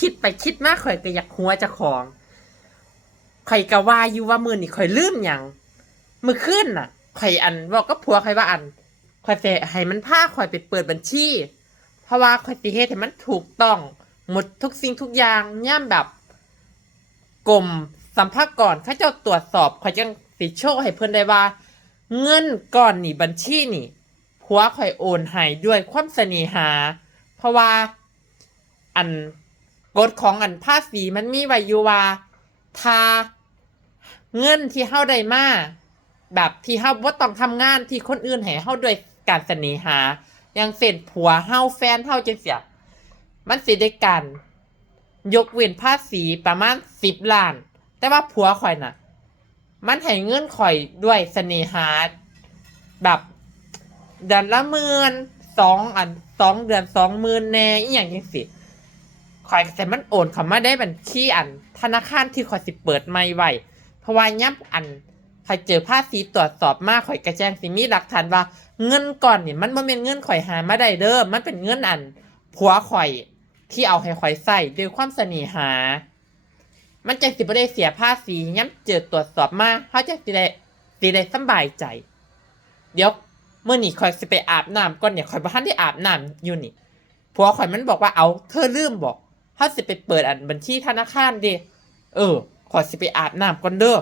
คิดไปคิดมาข่อยก็อยากหัวเจ้าของข่อยก็ว่าอยู่ว่ามื้อนี้ข่อยลืมหยังมื้อคืนน่ะข่อยบอกกับผัวข่อยว่าข่อยสิให้มันพาข่อยไปเปิดบัญชีเพราะว่าข่อยสิเฮ็ดให้มันถูกต้องหมดทุกสิ่งทุกอย่างย่ามแบบกรมสรรพากรเขาเจ้าตรวจสอบข่อยจังสิโชว์ให้เพิ่นได้ว่าเงินก้อนนี้บัญชีนี่ผัวข่อยโอนให้ด้วยความเสน่หาเพราะว่าอันกฎของภาษีมันมีไว้อยู่ว่าถ้าเงินที่เฮาได้มาแบบที่เฮาบ่ต้องทำงานที่คนอื่นให้เฮาด้วยการเสน่หาอย่างเช่นผัวเฮาแฟนเฮาจังซี่มันสิได้การยกเว้นภาษีประมาณ10 ล้านแต่ว่าผัวข่อยน่ะมันให้เงินข่อยด้วยเสน่หาแบบเดือนละ10,000 2 เดือน 20,000แน่อีหยังจังซี่ข่อยแต่มันโอนเข้ามาได้บัญชีธนาคารที่ข่อยสิเปิดใหม่ไว้เพราะว่าย่ำข่อยเจอภาษีตรวจสอบมาข่อยกระแจงสิมีหลักฐานว่าเงินก่อนนี่มันบ่แม่นเงินข่อยหามาได้เด้อมันเป็นเงินผัวข่อยที่เอาให้ข่อยใช้ด้วยความเสน่หามันจังสิบ่ได้เสียภาษีย่ำเจอตรวจสอบมาเฮาจังสิได้สบายใจเดี๋ยวมื้อนี้ข่อยสิไปอาบน้ำก่อนเนี่ยข่อยบ่ทันได้อาบน้ำอยู่นี่ผัวข่อยมันบอกว่าเอาเธอลืมบอกเฮาสิไปเปิดบัญชีธนาคารเด้ข่อยสิไปอาบน้ำก่อนเด้อ